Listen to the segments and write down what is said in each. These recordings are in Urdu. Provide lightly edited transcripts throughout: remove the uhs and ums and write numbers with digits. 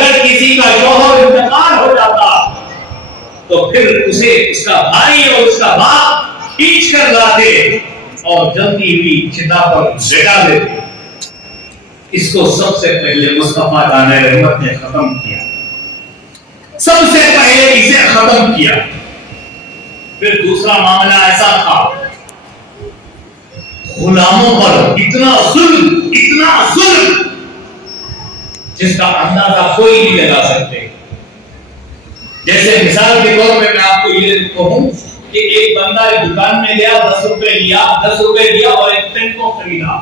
اگر کسی کا شوہر انتقال ہو جاتا تو پھر اسے اس کا بھائی اور اس کا باپ کھینچ کر لاتے اور جلدی ہوئی چتا پر لٹا دیتے. اس کو سب سے پہلے مصطفیٰ جان رحمت نے ختم کیا, سب سے پہلے اسے ختم کیا. پھر دوسرا معاملہ ایسا تھا, غلاموں پر اتنا ظلم جس کا اندازہ کوئی نہیں لگا سکتے. جیسے مثال کے طور پہ میں آپ کو یہ کہوں کہ ایک بندہ ایک دکان میں گیا, 10 روپے لیا اور ایک پین کو خریدا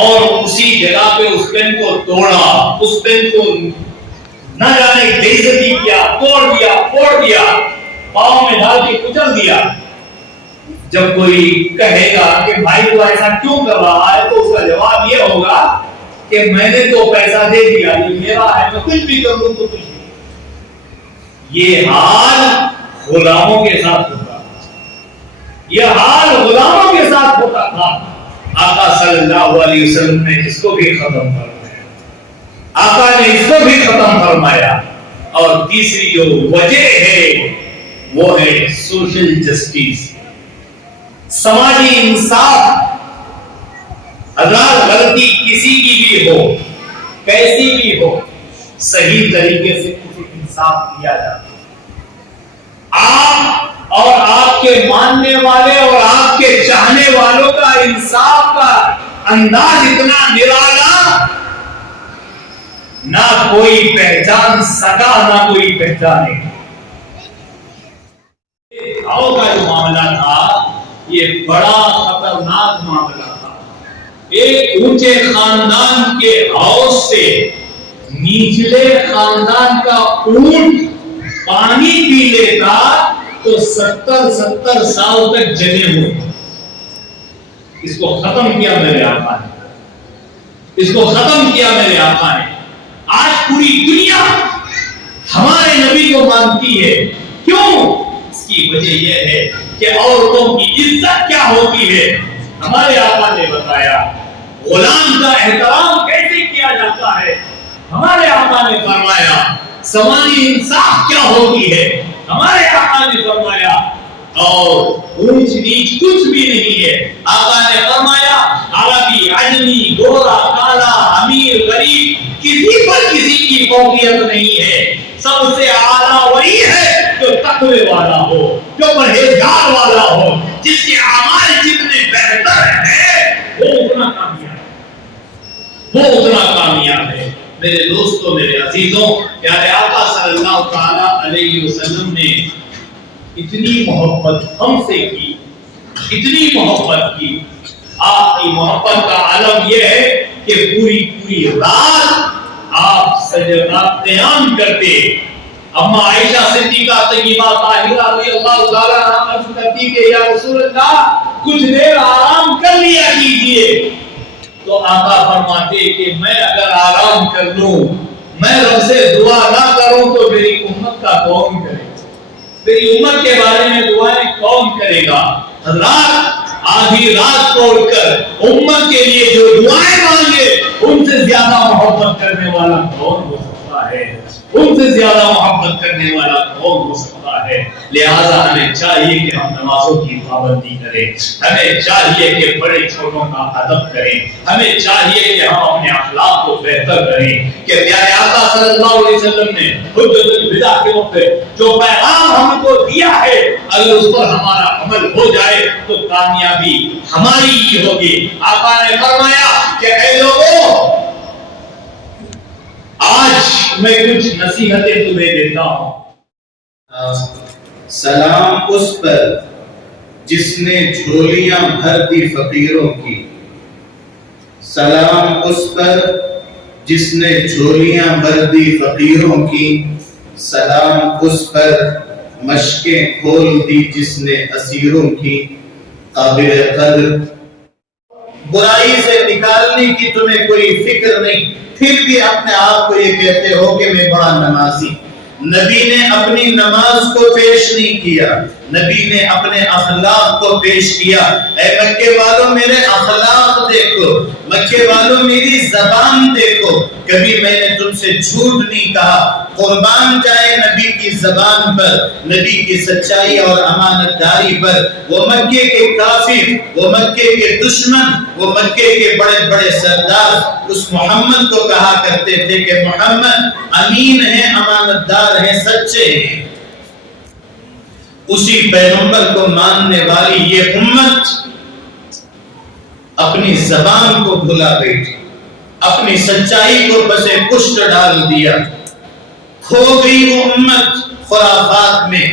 اور اسی جگہ پہ اس پین کو توڑا, اس پین کو نہ جانے بے عزتی کیا, توڑ دیا, پاؤں میں ڈال کے کچل دیا. جب کوئی کہے گا کہ بھائی تو ایسا کیوں کر رہا ہے, تو اس کا جواب یہ ہوگا کہ میں نے تو پیسہ دے دیا, یہ میرا ہے, میں کچھ بھی کر لوں تو کچھ بھی. یہ حال غلاموں کے ساتھ ہوتا, یہ حال غلاموں کے ساتھ ہوتا تھا. آقا صلی اللہ علیہ وسلم نے اس کو بھی ختم فرمایا, آقا نے اس کو بھی ختم فرمایا. اور تیسری جو وجہ ہے وہ ہے سوشل جسٹس, سماجی انصاف. اگر غلطی کسی کی بھی ہو, کیسی بھی ہو, صحیح طریقے سے اسے انصاف دیا جاتا. آپ اور آپ کے ماننے والے اور آپ کے چاہنے والوں کا انصاف کا انداز اتنا نرالا, نہ کوئی پہچان سکا نہ کوئی پہچانے. گاؤں کا جو معاملہ تھا یہ بڑا خطرناک معاملہ تھا. ایک اونچے خاندان کے حوض سے نیچلے خاندان کا اونٹ پانی پی لیتا تو 70 سال تک جمے ہوئے. اس کو ختم کیا میرے آقا نے, اس کو ختم کیا میرے آقا نے. آج پوری دنیا ہمارے نبی کو مانتی ہے. کیوں؟ اس کی وجہ یہ ہے کہ عورتوں کی عزت کیا ہوتی ہے ہمارے آقا نے بتایا. غلام کا احترام کیسے کیا جاتا ہے ہمارے آقا نے فرمایا. سماجی انصاف کیا ہوتی ہے ہمارے آقا نے فرمایا. اور اونچ نیچ کچھ بھی نہیں ہے. آقا نے فرمایا عربی, عجمی, گورا, کالا, امیر, غریب, کسی پر کسی کی فوقیت نہیں ہے. سب سے اعلیٰ وہی ہے جو تقوی والا ہو, جو پرہیزگار والا ہو, جس کے اعمال جتنے بہتر ہیں وہ اتنا کامیاب ہے. میرے دوستوں, میرے عزیزوں, پیارے آقا صلی اللہ تعالی علیہ وسلم نے اتنی محبت ہم سے کی, اتنی محبت کی. آپ کی محبت کا عالم یہ ہے کہ پوری رات آپ سجدہ قیام کرتے. اما عائشہ صدیقہ طیبہ طاہرہ رضی اللہ تعالی عنہا عرض کرتی کہ یا رسول اللہ کچھ دیر آرام کر لیا کیجیے. تو آقا فرماتے کہ میں اگر آرام کر لوں, میں رب سے دعا نہ کروں تو میری امت کا کون کرے گا, میری امت کے بارے میں دعائیں کون کرے گا. حضرات, آدھی رات کو اٹھ کر امت کے لیے جو دعائیں مانگے ان سے زیادہ محبت کرنے والا کون ہو سکتا ہے, ان سے زیادہ محبت کرنے والا کون ہو سکتا ہے. لہذا ہمیں چاہیے کہ ہم نمازوں کی پابندی کریں, ہمیں چاہیے کہ بڑے چھوٹوں کا ادب کریں, ہمیں چاہیے کہ ہم اپنے اخلاق کو بہتر کریں. کہ پیارے آقا صلی اللہ علیہ وسلم نے حجۃ الوداع کے وقت جو پیغام ہم کو دیا ہے اگر اس پر ہمارا عمل ہو جائے تو کامیابی ہماری ہی ہوگی. آقا نے فرمایا کہ اے لوگوں, آج میں کچھ نصیحتیں تمہیں دیتا ہوں. سلام اس پر جس نے جھولیاں بھر دی فقیروں کی, سلام اس پر جس نے جھولیاں بھر دی فقیروں کی, سلام اس پر مشکیں کھول دی جس نے اسیروں کی. قابل قدر برائی سے نکالنے کی تمہیں کوئی فکر نہیں, پھر بھی اپنے آپ کو یہ کہتے ہو کہ میں بڑا نمازی. نبی نے اپنی نماز کو پیش نہیں کیا, نبی نے اپنے اخلاق کو پیش کیا. اے مکے والوں, میرے اخلاق دیکھو, دیکھو، مکے والوں میری زبان دیکھو، کبھی میں نے تم سے جھوٹ نہیں کہا۔ قربان جائے نبی کی زبان پر، نبی کی سچائی اور امانت داری پر۔ وہ مکے کے کافر، وہ مکے کے دشمن، وہ مکے کے بڑے بڑے سردار اس محمد کو کہا کرتے تھے کہ محمد امین ہیں، امانت دار ہیں، سچے ہیں۔ اسی پیغمبر کو ماننے والی یہ امت اپنی زبان کو بھلا بیٹھی، اپنی سچائی کو بسے پشت ڈال دیا، کھو گئی وہ امت خرافات میں،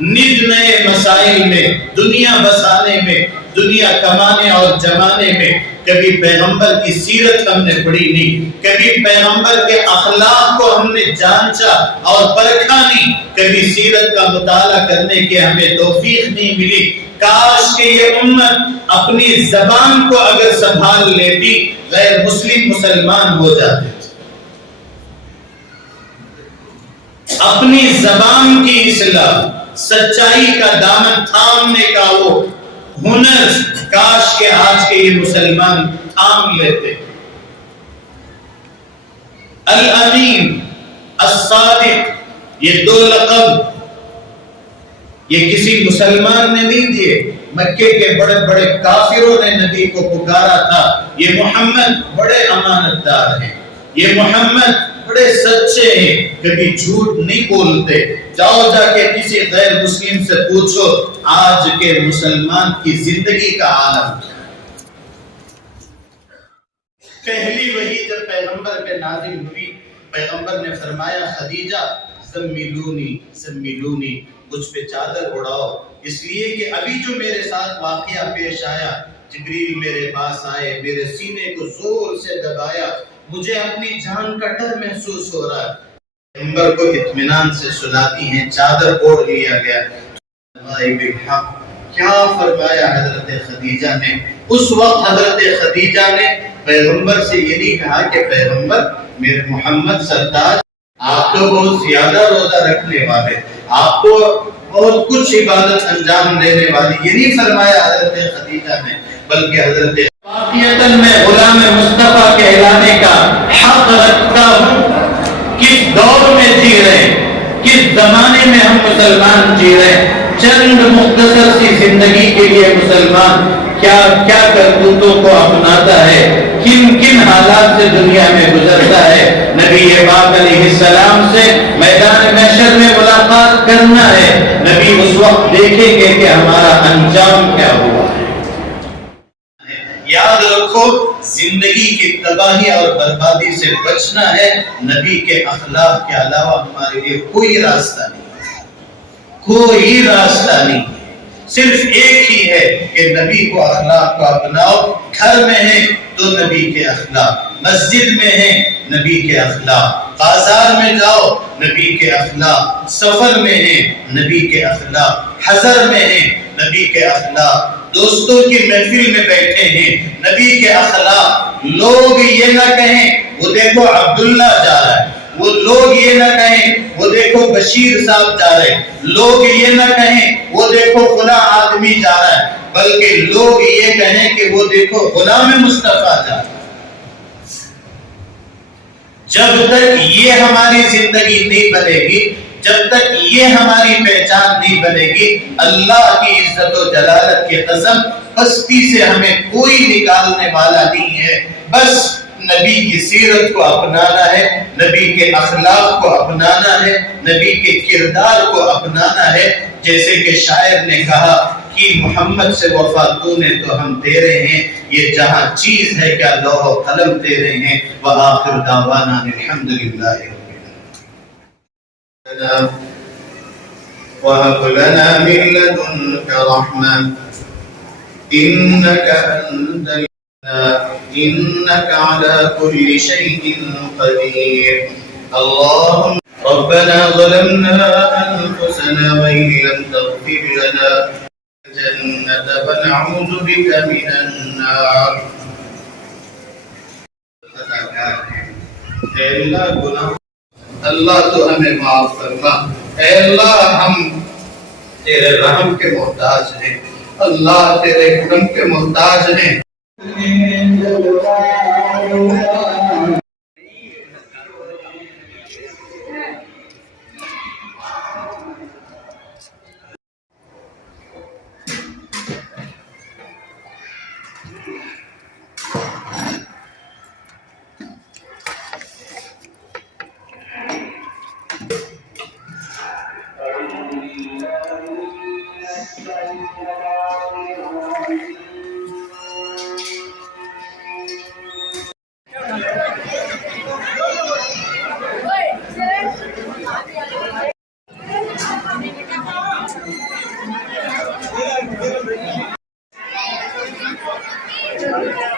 نت نئے مسائل میں، دنیا بسانے میں، دنیا کمانے اور جمانے میں۔ کبھی پیغمبر کی سیرت ہم نے پڑھی نہیں، کبھی پیغمبر کے اخلاق کو ہم نے جانچا اور پرکھا نہیں، کبھی سیرت کا مطالعہ کرنے کی ہمیں توفیق نہیں ملی۔ کاش کہ یہ امت اپنی زبان کو اگر سنبھال لیتی، غیر مسلم مسلمان ہو جاتے تھے۔ اپنی زبان کی اصلاح، سچائی کا دامن تھامنے کا وہ ہنر، کاش کہ آج کے یہ مسلمان تھام لیتے۔ الامین، الصادق، یہ دو لقب یہ کسی مسلمان نے نہیں دیے، مکے کے بڑے بڑے کافروں نے نبی کو پکارا تھا۔ یہ محمد بڑے امانت دار ہیں، یہ محمد بڑے سچے ہیں، کبھی جھوٹ نہیں بولتے۔ جاؤ جا کے کسی غیر مسلم سے پوچھو آج کے مسلمان کی زندگی کا عالم کیا ہے۔ پہلی وحی جب پیغمبر پہ نازل ہوئی، پیغمبر نے فرمایا خدیجہ زمیلونی زمیلونی، مجھ پہ چادر اڑاؤ، اس لیے کہ ابھی جو میرے ساتھ واقعہ پیش آیا، جبریل میرے پاس آئے، میرے سینے کو زور سے دبایا، مجھے اپنی جان کا ڈر محسوس ہو رہا ہے۔ پیغمبر کو اطمینان سے سلاتی ہیں، چادر اوڑھ لیا گیا۔ کیا فرمایا حضرت خدیجہ نے؟ اس وقت حضرت خدیجہ نے پیغمبر سے یہ نہیں کہا کہ پیغمبر میرے محمد سردار آپ تو بہت زیادہ روزہ رکھنے والے، آپ کو بہت کچھ عبادت انجام دینے والی، یہ نہیں فرمایا حضرت خدیجہ نے، بلکہ حضرت واقعتاً میں غلام مصطفیٰ کہلانے کا حق رکھتا ہوں۔ کس دور میں جی رہے، کس زمانے میں ہم مسلمان جی رہے، چند مختصر سی زندگی کے لیے مسلمان کیا کیا کرتوتوں کو اپناتا ہے، کن کن حالات سے دنیا میں گزرتا ہے۔ نبی پاک علیہ السلام سے میدان محشر میں ملاقات کرنا ہے، نبی اس وقت دیکھیں گے کہ ہمارا انجام کیا ہوا ہے۔ یاد رکھو زندگی کی تباہی اور بربادی سے بچنا ہے، نبی کے اخلاق کے علاوہ ہمارے لیے کوئی راستہ نہیں، کوئی راستہ نہیں، صرف ایک ہی ہے کہ نبی کو اخلاق کو اپناؤ۔ گھر میں ہیں تو نبی کے اخلاق، مسجد میں ہیں نبی کے اخلاق، بازار میں جاؤ نبی کے اخلاق، سفر میں ہیں نبی کے اخلاق، حضر میں ہیں نبی کے اخلاق، دوستوں کی محفل میں بیٹھے ہیں نبی کے اخلاق۔ لوگ یہ نہ کہیں وہ دیکھو عبداللہ جا رہا ہے، وہ لوگ یہ نہ کہیں وہ دیکھو بشیر صاحب جا رہے، لوگ یہ نہ کہیں وہ دیکھو فلاں آدمی جا رہا ہے، بلکہ لوگ یہ کہیں کہ وہ دیکھو غلام مصطفیٰ جا رہا ہے۔ جب تک یہ ہماری زندگی نہیں بنے گی، جب تک یہ ہماری پہچان نہیں بنے گی، اللہ کی عزت و جلالت کی قسم پستی سے ہمیں کوئی نکالنے والا نہیں ہے۔ بس نبی کی سیرت کو اپنانا ہے، نبی کے اخلاق کو اپنانا ہے، نبی کے کردار کو اپنانا ہے۔ جیسے کہ شاعر نے کہا کہ محمد سے وفا تو نے تو ہم تیرے ہیں، یہ جہاں چیز ہے کیا لوح و قلم تیرے ہیں۔ وآخر دعوانا الحمدللہ وَهَبْ لَنَا مِن لَّدُنكَ رَحْمَةً إِنَّكَ أَنتَ إِنَّكَ عَلَى كُلِّ شَيْءٍ قَدِيرٌ اللهم ربنا ظلمنا أنفسنا وإن لم تغفر لنا الجنة ونعوذ بك من النار۔ اے اللہ گناہ اللہ تو ہمیں معاف فرما، اے اللہ ہم تیرے رحم کے محتاج ہیں، اللہ تیرے کرم کے محتاج ہیں۔ Thank you.